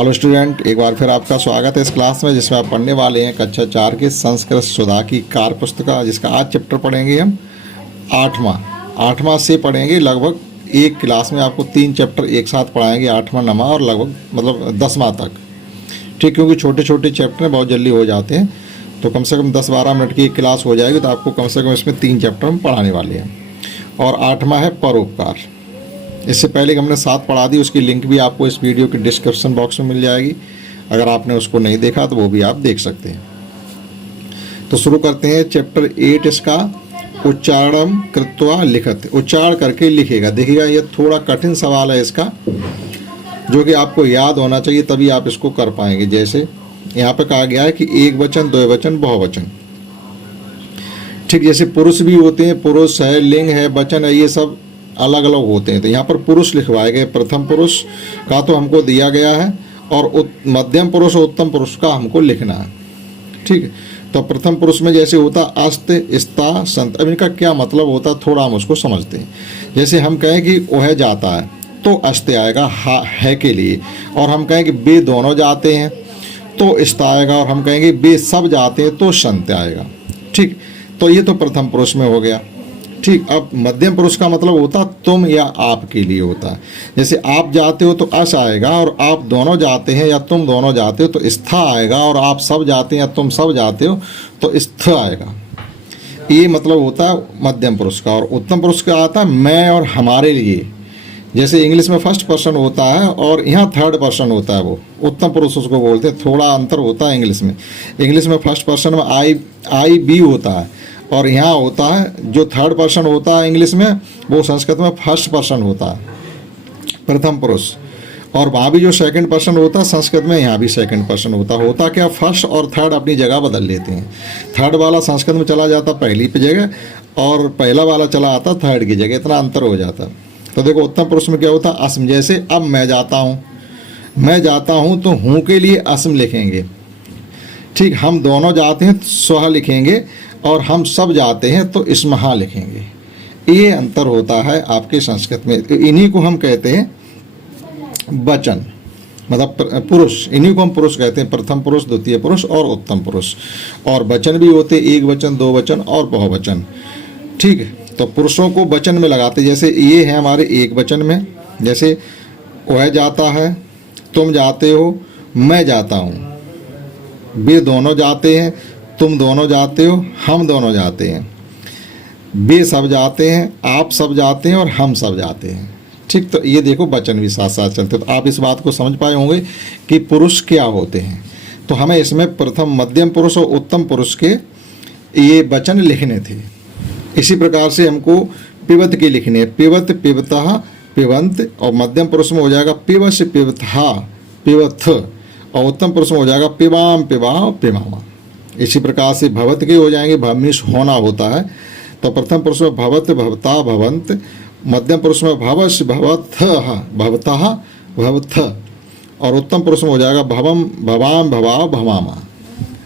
Hello student, एक बार फिर आपका स्वागत है इस क्लास में जिसमें आप पढ़ने वाले हैं कक्षा 4 के संस्कृत सुधा की कार्य पुस्तिका, जिसका आज चैप्टर पढ़ेंगे हम आठवां से पढ़ेंगे। लगभग एक क्लास में आपको 3 चैप्टर एक साथ पढ़ाएंगे, 8वां 9वां और लगभग मतलब 10वां तक। ठीक, क्योंकि छोटे छोटे चैप्टर बहुत जल्दी हो जाते हैं, तो कम से कम 10-12 मिनट की एक क्लास हो जाएगी, तो आपको कम से कम इसमें 3 चैप्टर हम पढ़ाने वाले हैं। और 8वां है परोपकार। इससे पहले हमने 7 पढ़ा दी, उसकी लिंक भी आपको इस वीडियो के डिस्क्रिप्शन बॉक्स में मिल जाएगी। अगर आपने उसको नहीं देखा तो वो भी आप देख सकते हैं। तो शुरू करते हैं चैप्टर 8। इसका उच्चारण कृत्वा लिखत, उच्चारण करके लिखेगा। देखिएगा, ये थोड़ा कठिन सवाल है इसका, जो कि आपको याद होना चाहिए, तभी आप इसको कर पाएंगे। जैसे यहाँ पे कहा गया है कि एक वचन, द्विवचन, बहुवचन। ठीक, जैसे पुरुष भी होते हैं, पुरुष है, लिंग है, वचन है, ये सब अलग अलग होते हैं। तो यहाँ पर पुरुष लिखवाए गए। प्रथम पुरुष का तो हमको दिया गया है, और मध्यम पुरुष और उत्तम पुरुष का हमको लिखना है। ठीक, तो प्रथम पुरुष में जैसे होता अस्त, स्ता, संत। अब इनका क्या मतलब होता है, थोड़ा हम उसको समझते हैं। जैसे हम कहें कि वह जाता है तो अस्त आएगा है के लिए, और हम कहें कि वे दोनों जाते हैं तो स्ता आएगा, और हम कहेंगे वे सब जाते हैं तो संत आएगा। ठीक, तो ये तो प्रथम पुरुष में हो गया। ठीक, अब मध्यम पुरुष का मतलब होता तुम या आप के लिए होता है। जैसे आप जाते हो तो अस आएगा, और आप दोनों जाते हैं या तुम दोनों जाते हो तो स्था आएगा, और आप सब जाते हैं या तुम सब जाते हो तो स्थ आएगा। ये मतलब होता है मध्यम पुरुष का। और उत्तम पुरुष का आता है मैं और हमारे लिए। जैसे इंग्लिश में फर्स्ट पर्सन होता है और यहाँ थर्ड पर्सन होता है, वो उत्तम पुरुष उसको बोलते हैं। थोड़ा अंतर होता है इंग्लिश में फर्स्ट पर्सन में आई बी होता है, और यहाँ होता है जो थर्ड पर्सन होता है इंग्लिश में, वो संस्कृत में फर्स्ट पर्सन होता है, प्रथम पुरुष। और वहाँ भी जो सेकंड पर्सन होता है संस्कृत में, यहाँ भी सेकंड पर्सन होता है। होता क्या, फर्स्ट और थर्ड अपनी जगह बदल लेते हैं। थर्ड वाला संस्कृत में चला जाता पहली पे जगह, और पहला वाला चला आता थर्ड की जगह, इतना अंतर हो जाता। तो देखो, उत्तम पुरुष में क्या होता है, असम। जैसे अब मैं जाता हूँ तो हूँ के लिए असम लिखेंगे। ठीक, हम दोनों जाते हैं तो स्व लिखेंगे, और हम सब जाते हैं तो स्महा लिखेंगे। ये अंतर होता है आपके संस्कृत में। तो इन्हीं को हम कहते हैं वचन, मतलब पुरुष। इन्हीं को हम पुरुष कहते हैं, प्रथम पुरुष, द्वितीय पुरुष और उत्तम पुरुष। और वचन भी होते, एक वचन, दो वचन और बहुवचन। ठीक है, तो पुरुषों को वचन में लगाते। जैसे ये है हमारे एक वचन में, जैसे वह जाता है, तुम जाते हो, मैं जाता हूँ, वे दोनों जाते हैं, तुम दोनों जाते हो, हम दोनों जाते हैं, वे सब जाते हैं, आप सब जाते हैं, और हम सब जाते हैं। ठीक, तो ये देखो वचन भी साथ साथ चलते। तो आप इस बात को समझ पाए होंगे कि पुरुष क्या होते हैं। तो हमें इसमें प्रथम, मध्यम पुरुष और उत्तम पुरुष के ये वचन लिखने थे। इसी प्रकार से हमको पिबत के लिखने हैं। पिबत, पिबतः, पिबंत। और मध्यम पुरुष में हो जाएगा पिबस, पिबथा, पिबथ। और उत्तम पुरुष में हो जाएगा पिबाम, पिबाह, पिबामा। इसी प्रकार से भवत के हो जाएंगे, भमिष होना होता है। तो प्रथम पुरुष में भवत, भवता, भवंत। मध्यम पुरुष में भवश, भवथ, भवतः, भवथ। और उत्तम पुरुष में हो जाएगा भवम, भवाम, भवाव, भवामा।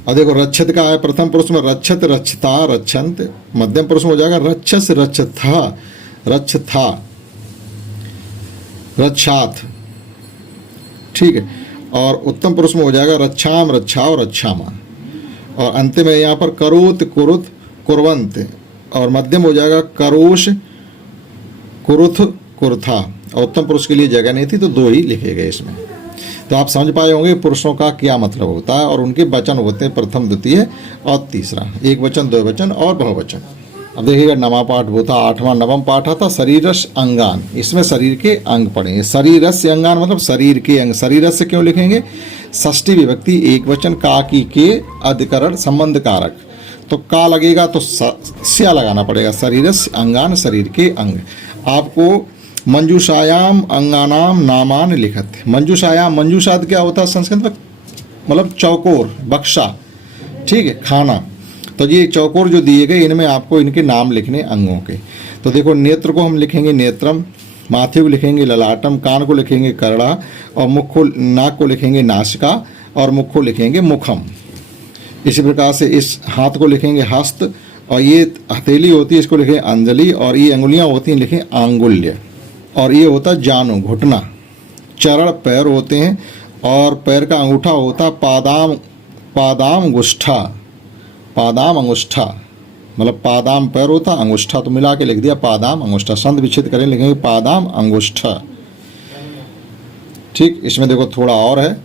और देखो, रक्षत का है। प्रथम पुरुष में रक्षत, रक्षता, रक्षंत। मध्यम पुरुष में हो जाएगा रक्षस, रक्षथा, रक्षथा, रक्षाथ। ठीक है, और उत्तम पुरुष में हो जाएगा रक्षाम, रक्षाव, रक्षामा। और अंत में यहाँ पर करोत, कुरुत, कुर्वंत। और मध्यम हो जाएगा करोश, कुरुथ, कुर्था। और उत्तम पुरुष के लिए जगह नहीं थी तो 2 ही लिखे गए इसमें। तो आप समझ पाए होंगे पुरुषों का क्या मतलब होता है, और उनके वचन होते हैं प्रथम, द्वितीय और तीसरा, एक वचन, दो वचन और बहुवचन। अब देखिएगा, नवा पाठ होता 8वां, नवम पाठ आता शरीरस अंगान। इसमें शरीर के अंग पढ़ेंगे। शरीरस्य अंगान मतलब शरीर के अंग। शरीरस्य क्यों लिखेंगे, षष्ठी विभक्ति, एक वचन, का की के, अधिकरण, संबंध कारक। तो का लगेगा तो स्या लगाना पड़ेगा। शरीरस्य अंगान, शरीर के अंग। आपको मंजूषायाम अंगानाम नामान लिखत। मंजूषायाम, मंजूषाद क्या होता है संस्कृत में, मतलब चौकोर, बक्सा। ठीक है, खाना। तो ये चौकोर जो दिए गए, इनमें आपको इनके नाम लिखने अंगों के। तो देखो, नेत्र को हम लिखेंगे नेत्रम, माथे को लिखेंगे ललाटम, कान को लिखेंगे करड़ा, और मुख को, नाक को लिखेंगे नासिका, और मुख को लिखेंगे मुखम। इसी प्रकार से इस हाथ को लिखेंगे हस्त, और ये हथेली होती है इसको लिखेंगे अंजलि, और ये अंगुलियां होती हैं लिखें आंगुल्य। और ये होता है जानु, घुटना। चरण पैर होते हैं, और पैर का अंगूठा होता पादाम, पादाम अंगुष्ठा, पादाम अंगुष्ठा, मतलब पादाम पैर होता, अंगुष्ठा तो मिला के लिख दिया पादाम अंगुष्ठा। संध विच्छेद करें लिखेंगे पादाम अंगुष्ठा। ठीक, इसमें देखो थोड़ा और है,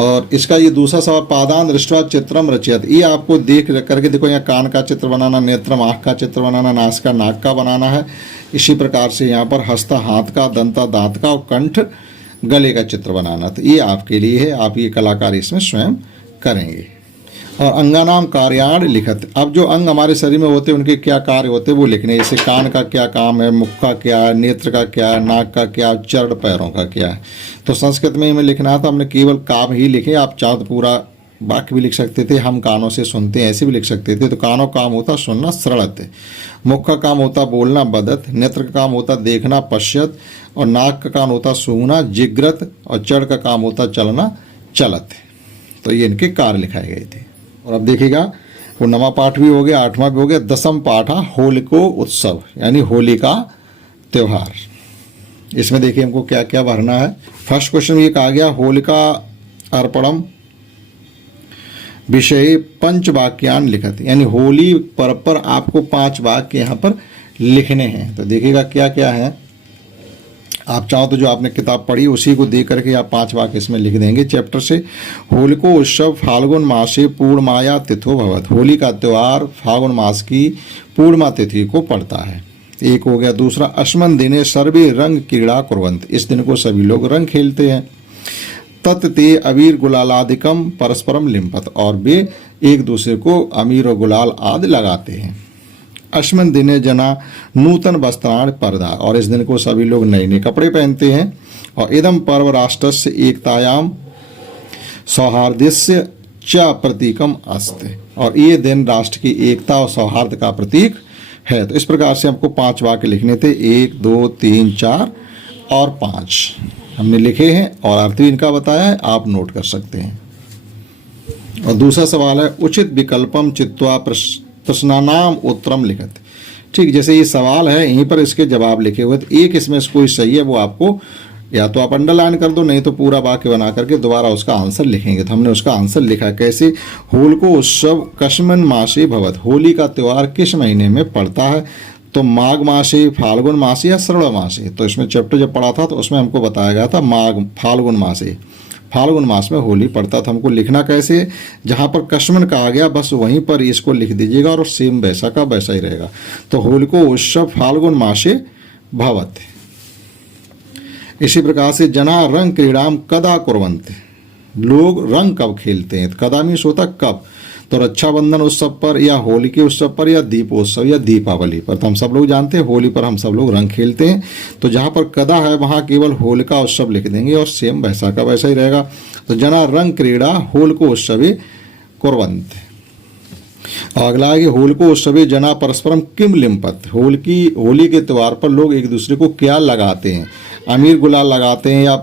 और इसका ये दूसरा सवाल पादान दृष्टवा चित्रम रचयत, ये आपको देख करके देखो, यहाँ कान का चित्र बनाना, नेत्रम आँख का चित्र बनाना, नासिका नाक का बनाना है। इसी प्रकार से यहाँ पर हस्ता हाथ का, दंता दांत का और कंठ गले का चित्र बनाना। तो ये आपके लिए है, आप ये कलाकारी इसमें स्वयं करेंगे। और अंगानाम कार्याण लिखत, अब जो अंग हमारे शरीर में होते हैं उनके क्या कार्य होते हैं वो लिखने, जैसे कान का क्या काम है, मुख का क्या है, नेत्र का क्या है, नाक का क्या, चरण पैरों का क्या है। तो संस्कृत में हमें लिखना था, हमने केवल काम ही लिखे, आप चाहो तो पूरा वाक्य भी लिख सकते थे, हम कानों से सुनते हैं ऐसे भी लिख सकते थे। तो कानों का काम होता सुनना श्रवत, मुख का काम होता बोलना बदत, नेत्र का काम होता देखना पश्यत, और नाक का काम होता सूंघना जिग्रत, और चढ़ का काम होता चलना चलत। तो ये इनके कार्य लिखाए गए थे। और अब देखिएगा वो नवा पाठ भी हो गया, 8वां भी हो गया। 10वां पाठ है होलिको उत्सव, यानी होली का त्यौहार। इसमें देखिए हमको क्या क्या भरना है। फर्स्ट क्वेश्चन ये कहा गया होलिका अर्पणम विषय पंचवाक्यान लिखत, यानी होली पर्व पर आपको 5 वाक्य यहाँ पर लिखने हैं। तो देखिएगा क्या क्या है, आप चाहो तो जो आपने किताब पढ़ी उसी को देख करके आप 5 वाक्य इसमें लिख देंगे चैप्टर से। होलिको उत्सव फाल्गुन मासे पूर्णमाया तिथो भवत, होली का त्यौहार फाल्गुन मास की पूर्णिमा तिथि को पड़ता है, एक हो गया। दूसरा अस्मन दिने सर्वे रंग क्रीड़ा कुर्वन्त, इस दिन को सभी लोग रंग खेलते हैं। तत् ते अबीर गुलालादिकम परस्परम लिम्पत, और वे एक दूसरे को अमीर और गुलाल आदि लगाते हैं। अस्मिन् दिने जना नूतन वस्त्राण पर्दा, और इस दिन को सभी लोग नए नए कपड़े पहनते हैं। और इदम पर्व राष्ट्रस्य एकतायाम सौहार्दस्य च प्रतीकम अस्ति, और ये दिन राष्ट्र की एकता और सौहार्द का प्रतीक है। तो इस प्रकार से हमको 5 वाक्य लिखने थे, 1 2 3 4 और 5 हमने लिखे हैं, और अर्थ भी इनका बताया है, आप नोट कर सकते हैं। और दूसरा सवाल है उचित विकल्पम चित्वा प्रश्नानाम उत्तरम लिखत। ठीक, जैसे ये सवाल है यहीं पर इसके जवाब लिखे हुए, तो एक इसमें कोई सही है वो आपको या तो आप अंडरलाइन कर दो, नहीं तो पूरा वाक्य बना करके दोबारा उसका आंसर लिखेंगे। तो हमने उसका आंसर लिखा कैसे, होलिको उत्सव कस्मिन् मासे भवत, होली का त्यौहार किस महीने में पड़ता है। तो माघ मासे, फाल्गुन मासे या श्रवण मासे। तो इसमें चैप्टर जब पढ़ा था तो उसमें हमको बताया गया था माघ फाल्गुन मासे, फाल्गुन मास में होली पड़ता था। हमको लिखना कैसे, जहाँ पर कस्मिन् कहा गया बस वहीं पर इसको लिख दीजिएगा, और सेम वैसा का वैसा ही रहेगा। तो होलिको उत्सव फाल्गुन मासे भवत। इसी प्रकार से जना रंग क्रीड़ाम कदा कुर्वन्ति, लोग रंग कब खेलते हैं। कदा मीन्स होता कब, तो रक्षाबंधन उत्सव पर या होली के उत्सव पर या दीपोत्सव या दीपावली पर। तो हम सब लोग जानते हैं होली पर हम सब लोग रंग खेलते हैं। तो जहाँ पर कदा है वहाँ केवल होलिका उत्सव लिख देंगे, और सेम वैसा का वैसा ही रहेगा। तो जना रंग क्रीड़ा होलिको उत्सवे कुर्वन्ति। और अगला है कि होलिको उत्सवे जना परस्परम किम लिम्पत, होली के त्यौहार पर लोग एक दूसरे को क्या लगाते हैं, अमीर गुलाल लगाते हैं या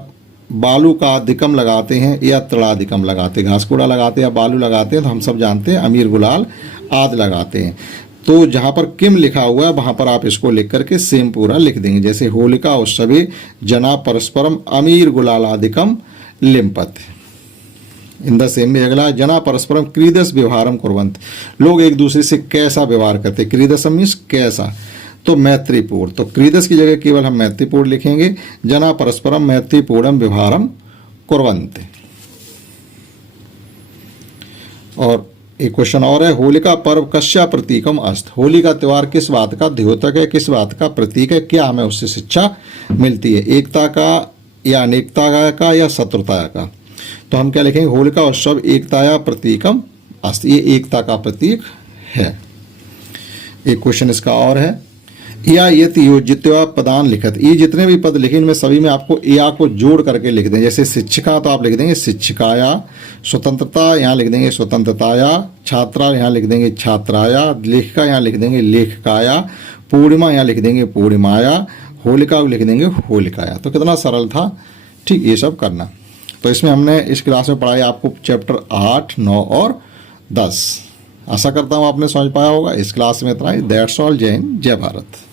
बालू का अधिकम लगाते हैं या तड़ाधिकम लगाते हैं, घास कूड़ा लगाते हैं या बालू लगाते हैं। तो हम सब जानते हैं अमीर गुलाल आदि लगाते हैं। तो जहाँ पर किम लिखा हुआ है वहाँ पर आप इसको लिख करके सेम पूरा लिख देंगे, जैसे होलिका उत्सवे जना परस्परम अमीर गुलालादिकम लिम्पत। इन द सेम में अगला जना परस्परम क्रीदस व्यवहारम कुर्वन्त, लोग एक दूसरे से कैसा व्यवहार करते। क्रीदसम मीन्स कैसा, तो मैत्रीपूर्ण। तो क्रीदस की जगह केवल हम मैत्रीपूर्ण लिखेंगे। जना परस्परम मैत्रीपूर्णम व्यवहारम कुर्वन्ति। और एक क्वेश्चन और है होलिका पर्व कस्या प्रतीकम अस्त, होली का त्यौहार किस बात का द्योतक है, किस बात का प्रतीक है, क्या हमें उससे शिक्षा मिलती है, एकता का या अनेकता का या शत्रुता का। तो हम क्या लिखेंगे, होलिका उत्सव एकताया प्रतीकम अस्त, ये एकता का प्रतीक है। एक क्वेश्चन इसका और है या यति योजित्वा पदान लिखत, ये जितने भी पद लिखे इनमें सभी में आपको या को जोड़ करके लिख दें। जैसे शिक्षिका तो आप लिख देंगे शिक्षिकाया, स्वतंत्रता यहाँ लिख देंगे स्वतंत्रताया, छात्रा यहाँ लिख देंगे छात्राया, लेखिका यहाँ लिख देंगे लेखिकाया, पूर्णिमा यहाँ लिख देंगे पूर्णिमाया, होलिका लिख देंगे होलिकाया। तो कितना सरल था। ठीक, ये सब करना। तो इसमें हमने इस क्लास में पढ़ाई आपको चैप्टर 8, 9 और 10। आशा करता हूँ आपने समझ पाया होगा। इस क्लास में इतना ही। That's all. जय हिंद, जय भारत।